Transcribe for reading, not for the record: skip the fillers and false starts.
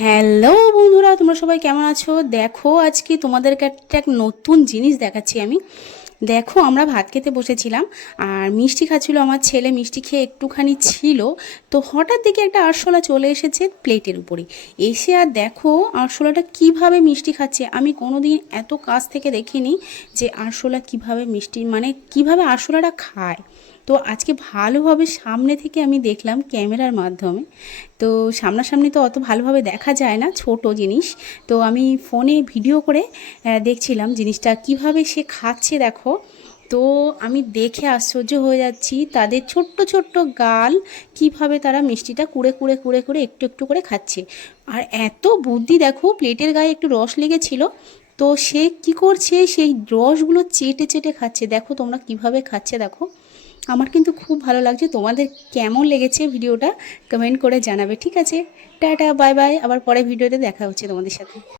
Hello বন্ধুরা, তোমরা সবাই কেমন আছো? দেখো, আজকে তোমাদেরকে একটা এক নতুন জিনিস দেখাচ্ছি আমি। দেখো, আমরা ভাত খেতে বসেছিলাম আর মিষ্টি খাচ্ছিল আমার ছেলে। মিষ্টি খেয়ে একটুখানি ছিল, তো হঠাৎ দেখে একটা আরশোলা চলে এসেছে প্লেটের উপরে। এসে আর দেখো আরশোলাটা কিভাবে মিষ্টি খাচ্ছে। আমি কোনোদিন এত কাছ থেকে দেখিনি যে আরশোলা কিভাবে মিষ্টি, মানে কিভাবে আরশোলাটা খায়। তো আজকে ভালোভাবে সামনে থেকে আমি দেখলাম ক্যামেরার মাধ্যমে। তো সামনাসামনি তো অত ভালোভাবে দেখা যায় না, ছোট জিনিস। তো আমি ফোনে ভিডিও করে দেখছিলাম জিনিসটা কিভাবে সে খাচ্ছে। দেখো, তো আমি দেখে আশ্চর্য হয়ে যাচ্ছি তাদের ছোট্ট ছোট্ট গাল, কিভাবে তারা মিষ্টিটা কুড়ে কুড়ে কুড়ে কুড়ে একটু একটু করে খাচ্ছে। আর এত বুদ্ধি! দেখো, প্লেটের গায়ে একটু রস লেগেছিল, তো সে কি করছে, সেই রসগুলো চেটে চেটে খাচ্ছে। দেখো তোমরা কিভাবে খাচ্ছে, দেখো। আমার কিন্তু খুব ভালো লাগছে। তোমাদের কেমন লেগেছে ভিডিওটা কমেন্ট করে জানাবে, ঠিক আছে? টাটা, বাই বাই, আবার পরে ভিডিওতে দেখা হচ্ছে তোমাদের সাথে।